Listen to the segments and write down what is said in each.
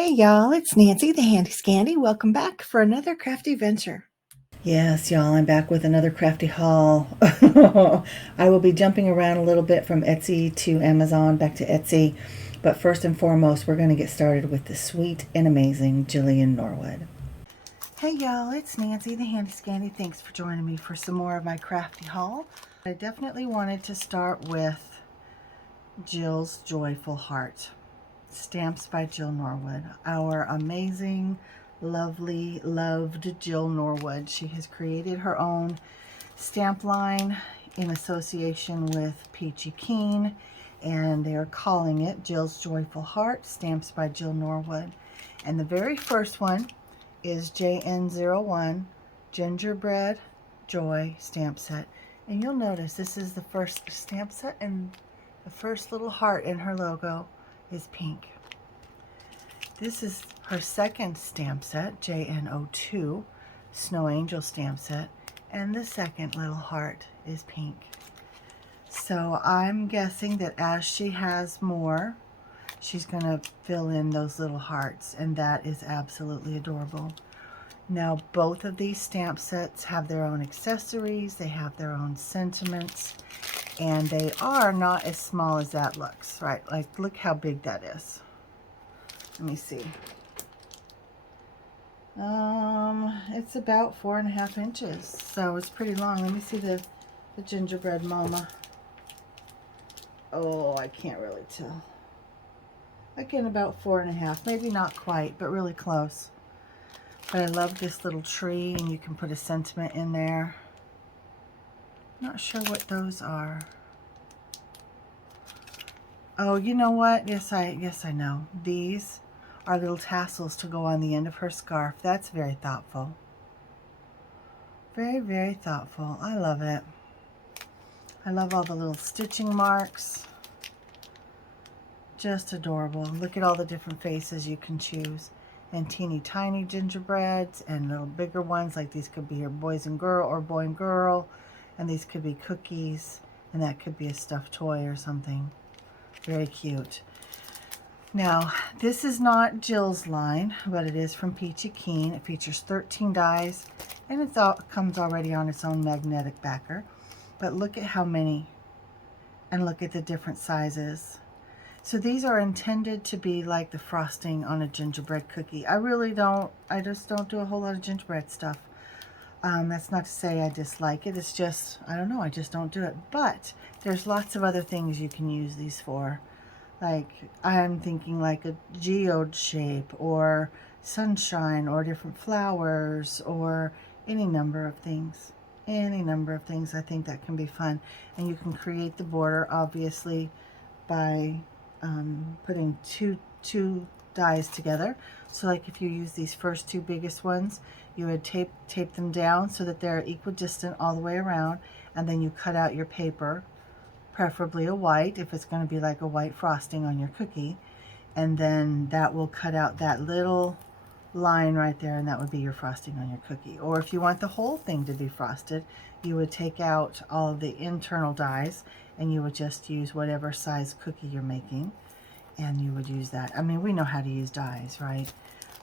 Hey y'all, it's Nancy the Handy Scandy. Welcome back for another crafty venture. Yes, y'all, I'm back with another crafty haul. I will be jumping around a little bit from Etsy to Amazon, back to Etsy. But first and foremost, we're going to get started with the sweet and amazing Jillian Norwood. Hey y'all, it's Nancy the Handy Scandy. Thanks for joining me for some more of my crafty haul. I definitely wanted to start with Jill's Joyful Heart. Stamps by Jill Norwood. Our amazing, lovely, loved Jill Norwood. She has created her own stamp line in association with Peachy, and they are calling it Jill's Joyful Heart, Stamps by Jill Norwood. And the very first one is JN01 Gingerbread Joy stamp set. And you'll notice this is the first stamp set, and the first little heart in her logo is pink. This is her second stamp set, JN02 Snow Angel stamp set, and the second little heart is pink. So I'm guessing that as she has more, she's going to fill in those little hearts, and that is absolutely adorable. Now, both of these stamp sets have their own accessories, they have their own sentiments, and they are not as small as that looks, right? Like, look how big that is. Let me see. It's about 4.5 inches, so it's pretty long. Let me see the gingerbread mama. Oh, I can't really tell. Again, about 4.5, maybe not quite, but really close. But I love this little tree, and you can put a sentiment in there. Not sure what those are. Oh, you know what? Yes, I know. These are little tassels to go on the end of her scarf. That's very thoughtful. Very, very thoughtful. I love it. I love all the little stitching marks. Just adorable. Look at all the different faces you can choose. And teeny tiny gingerbreads and little bigger ones, like these could be your boys and girl or boy and girl. And these could be cookies. And that could be a stuffed toy or something. Very cute. Now, this is not Jill's line, but it is from Peachy. It features 13 dies, and it comes already on its own magnetic backer. But look at how many, and look at the different sizes. So these are intended to be like the frosting on a gingerbread cookie. I just don't do a whole lot of gingerbread stuff. That's not to say I dislike it. It's just, I don't know, I just don't do it. But there's lots of other things you can use these for. Like, I'm thinking like a geode shape, or sunshine, or different flowers, or any number of things. Any number of things. I think that can be fun. And you can create the border, obviously, by putting two dies together. So like if you use these first two biggest ones, you would tape them down so that they're equidistant all the way around, and then you cut out your paper, preferably a white if it's going to be like a white frosting on your cookie, and then that will cut out that little line right there, and that would be your frosting on your cookie. Or if you want the whole thing to be frosted, you would take out all of the internal dies, and you would just use whatever size cookie you're making, and you would use that. I mean, we know how to use dies, right?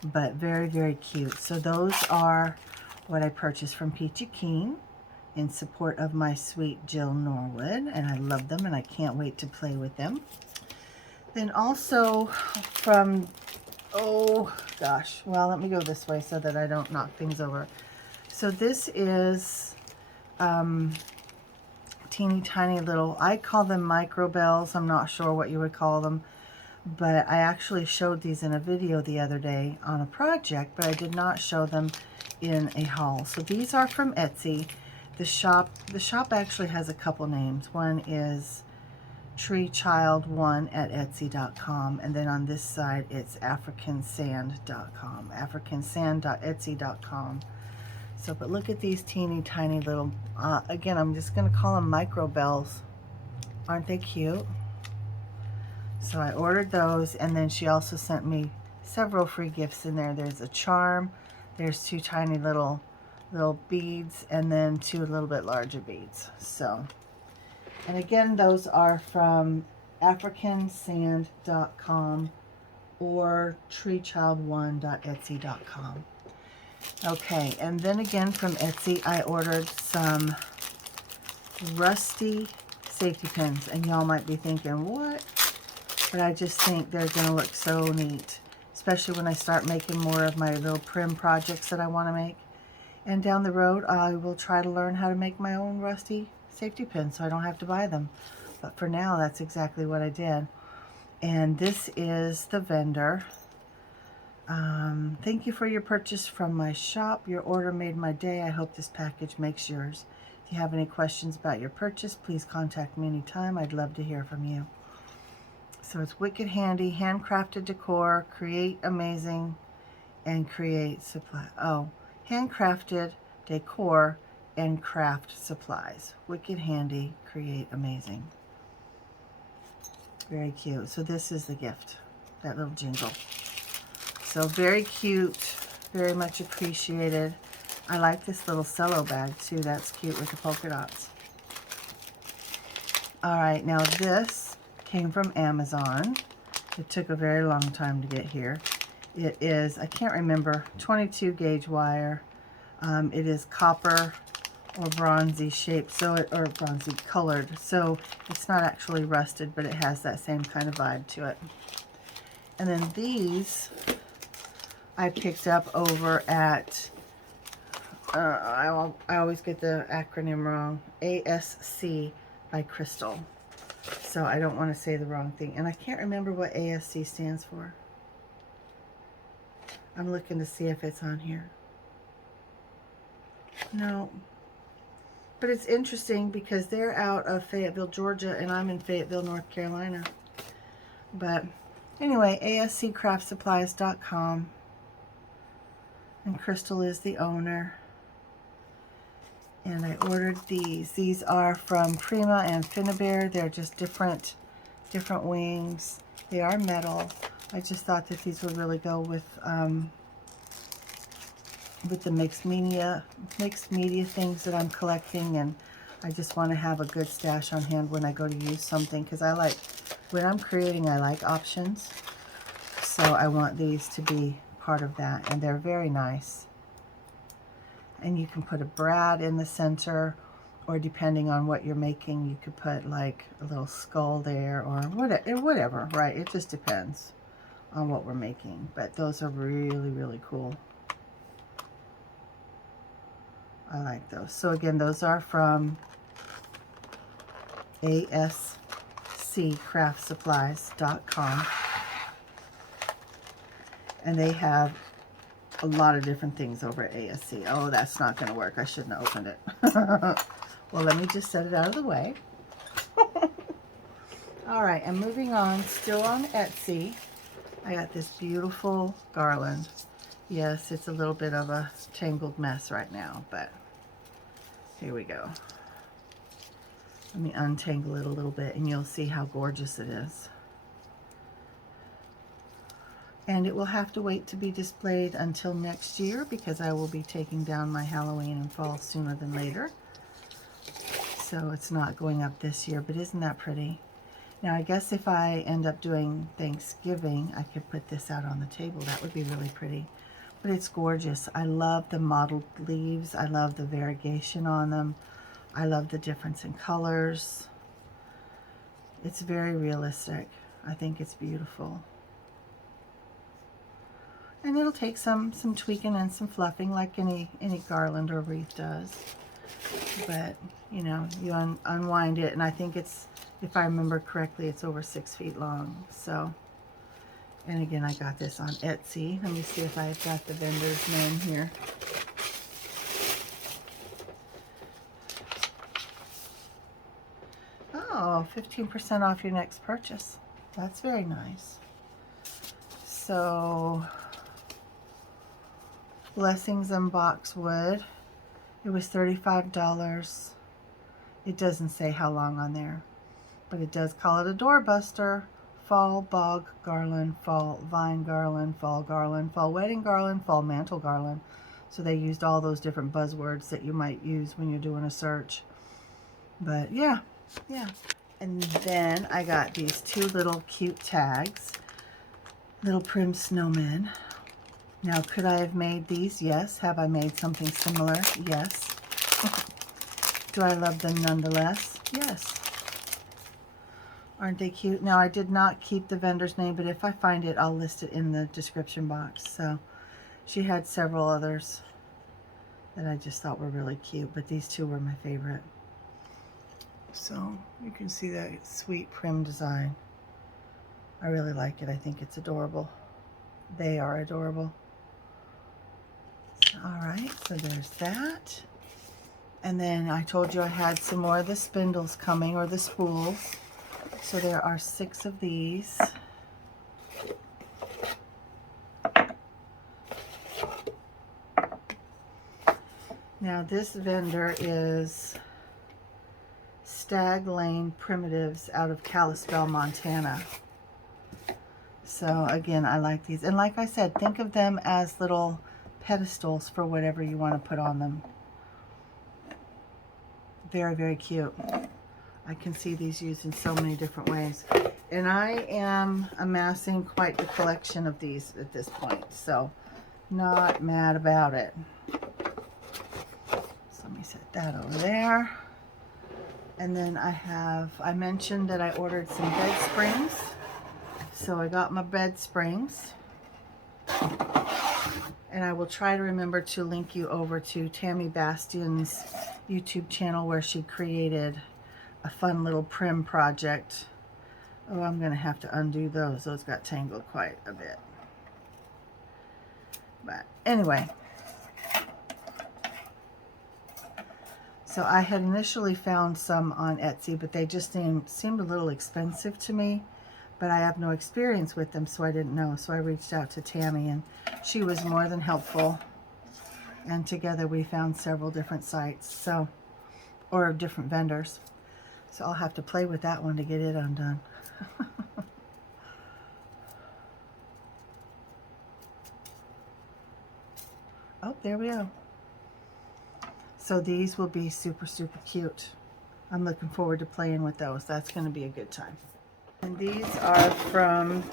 But very, very cute. So those are what I purchased from Peachy in support of my sweet Jill Norwood, and I love them, and I can't wait to play with them. Then also from, oh gosh, well, let me go this way so that I don't knock things over. So this is teeny tiny little, I call them micro bells. I'm not sure what you would call them, but I actually showed these in a video the other day on a project, but I did not show them in a haul. So these are from Etsy. The shop actually has a couple names. One is treechild1 at etsy.com, and then on this side it's africansand.com, africansand.etsy.com. So, but look at these teeny tiny little, again, I'm just going to call them micro bells. Aren't they cute? So I ordered those, and then she also sent me several free gifts in there. There's a charm, there's two tiny little beads, and then two a little bit larger beads. So, and again, those are from africansand.com or treechild1.etsy.com. Okay, and then again from Etsy, I ordered some rusty safety pins, and y'all might be thinking, what? But I just think they're going to look so neat, especially when I start making more of my little prim projects that I want to make. And down the road, I will try to learn how to make my own rusty safety pins so I don't have to buy them. But for now, that's exactly what I did. And this is the vendor. Thank you for your purchase from my shop. Your order made my day. I hope this package makes yours. If you have any questions about your purchase, please contact me anytime. I'd love to hear from you. So it's wicked handy, handcrafted decor, create amazing, and create supply. Oh, handcrafted decor and craft supplies. Wicked handy, create amazing. Very cute. So this is the gift, that little jingle. So very cute, very much appreciated. I like this little cello bag too. That's cute with the polka dots. All right, now this came from Amazon. It took a very long time to get here. It is, I can't remember, 22 gauge wire. It is copper or bronzy shaped, so or bronzy colored. So it's not actually rusted, but it has that same kind of vibe to it. And then these I picked up over at, I always get the acronym wrong, ASC by Crystal. So I don't want to say the wrong thing. And I can't remember what ASC stands for. I'm looking to see if it's on here. No. But it's interesting because they're out of Fayetteville, Georgia, and I'm in Fayetteville, North Carolina. But anyway, asccraftsupplies.com. And Crystal is the owner. And I ordered these. These are from Prima and Finnabair. They're just different wings. They are metal. I just thought that these would really go with the mixed media things that I'm collecting, and I just want to have a good stash on hand when I go to use something, because I like, when I'm creating, I like options. So I want these to be part of that, and they're very nice. And you can put a brad in the center, or depending on what you're making, you could put like a little skull there, or whatever, right? It just depends on what we're making. But those are really, really cool. I like those. So again, those are from asccraftsupplies.com. And they have a lot of different things over at ASC. Oh, that's not going to work. I shouldn't have opened it. Well, let me just set it out of the way. All right, and moving on, still on Etsy, I got this beautiful garland. Yes, it's a little bit of a tangled mess right now, but here we go. Let me untangle it a little bit, and you'll see how gorgeous it is. And it will have to wait to be displayed until next year, because I will be taking down my Halloween and fall sooner than later. So it's not going up this year, but isn't that pretty? Now I guess if I end up doing Thanksgiving, I could put this out on the table. That would be really pretty. But it's gorgeous. I love the mottled leaves. I love the variegation on them. I love the difference in colors. It's very realistic. I think it's beautiful. And it'll take some tweaking and some fluffing like any garland or wreath does. But, you know, you unwind it, and I think it's, if I remember correctly, it's over 6 feet long. So, and again, I got this on Etsy. Let me see if I've got the vendor's name here. Oh, 15% off your next purchase. That's very nice. So, Blessings and Boxwood. It was $35. It doesn't say how long on there, but it does call it a doorbuster. Fall bog garland, fall vine garland, fall wedding garland, fall mantle garland. So they used all those different buzzwords that you might use when you're doing a search. But yeah. And then I got these two little cute tags. little prim snowmen. Now, could I have made these? Yes. Have I made something similar? Yes. Do I love them nonetheless? Yes. Aren't they cute? Now, I did not keep the vendor's name, but if I find it, I'll list it in the description box. So, she had several others that I just thought were really cute, but these two were my favorite. So, you can see that sweet prim design. I really like it. I think it's adorable. They are adorable. Alright, so there's that. And then I told you I had some more of the spindles coming, or the spools. So there are 6 of these. Now this vendor is Stag Lane Primitives out of Kalispell, Montana. So again, I like these. And like I said, think of them as little pedestals for whatever you want to put on them. Very, very cute. I can see these used in so many different ways. And I am amassing quite the collection of these at this point. So, not mad about it. So let me set that over there. And then I mentioned that I ordered some bed springs. So I got my bed springs. And I will try to remember to link you over to Tammy Bastion's YouTube channel where she created a fun little prim project. Oh, I'm going to have to undo those. Those got tangled quite a bit. But anyway. So I had initially found some on Etsy, but they just seemed a little expensive to me. But I have no experience with them, so I didn't know. So I reached out to Tammy, and she was more than helpful. And together we found several different sites, so, or different vendors. So I'll have to play with that one to get it undone. Oh, there we go. So these will be super, super cute. I'm looking forward to playing with those. That's going to be a good time. And these are from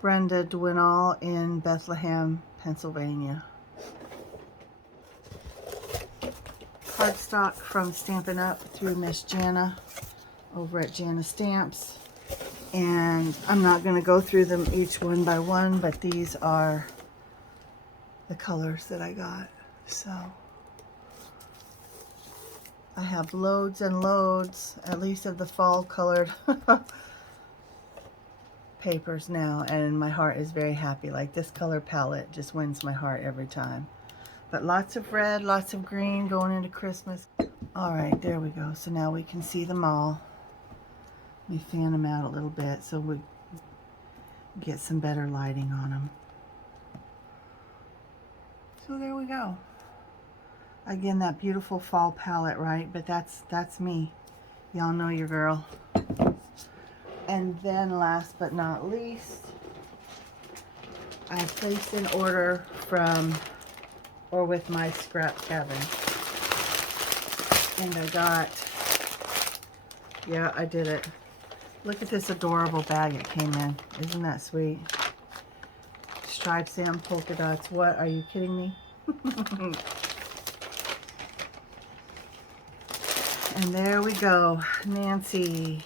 Brenda Dwinall in Bethlehem, Pennsylvania. Cardstock from Stampin' Up through Miss Jana over at Jana Stamps. And I'm not going to go through them each one by one, but these are the colors that I got. So I have loads and loads, at least of the fall colored papers now, and my heart is very happy. Like this color palette just wins my heart every time. But lots of red, lots of green going into Christmas. All right, there we go. So now we can see them all. Let me fan them out a little bit so we get some better lighting on them. So there we go. Again, that beautiful fall palette, right? But that's me. Y'all know your girl. And then last but not least, I placed an order from or with my scrap cabin. And I got, yeah, I did it. Look at this adorable bag it came in. Isn't that sweet? Stripes and polka dots. What? Are you kidding me? And there we go. Nancy.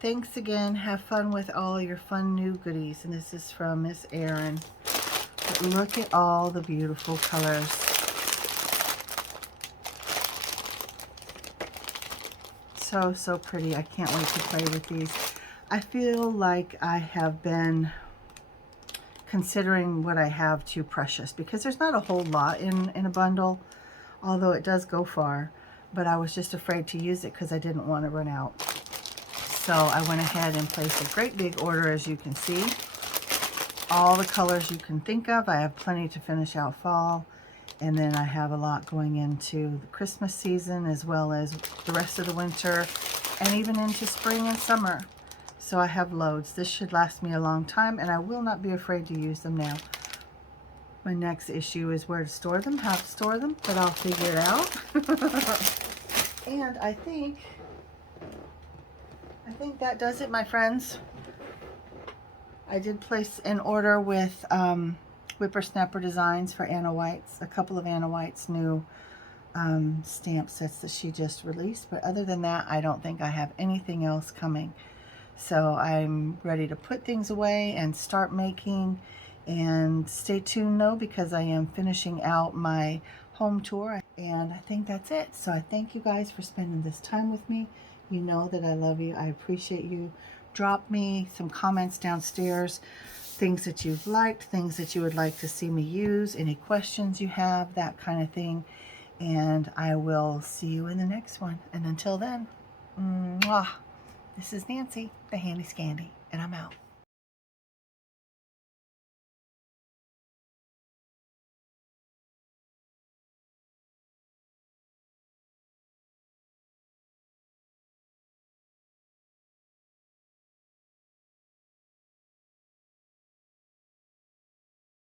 Thanks again. Have fun with all your fun new goodies. And this is from Miss Erin. But look at all the beautiful colors. So, so pretty. I can't wait to play with these. I feel like I have been considering what I have too precious because there's not a whole lot in a bundle, although it does go far. But I was just afraid to use it because I didn't want to run out. So I went ahead and placed a great big order, as you can see. All the colors you can think of. I have plenty to finish out fall. And then I have a lot going into the Christmas season as well as the rest of the winter and even into spring and summer. So I have loads. This should last me a long time and I will not be afraid to use them now. My next issue is where to store them, how to store them, but I'll figure it out. And I think think that does it, my friends. I did place an order with Whippersnapper Designs for Anna White's, a couple of Anna White's new stamp sets that she just released. But other than that, I don't think I have anything else coming. So I'm ready to put things away and start making. And stay tuned though, because I am finishing out my home tour. And I think that's it. So I thank you guys for spending this time with me. You know that I love you. I appreciate you. Drop me some comments downstairs, things that you've liked, things that you would like to see me use, any questions you have, that kind of thing. And I will see you in the next one. And until then, mwah, this is Nancy, the Handy Scandy, and I'm out.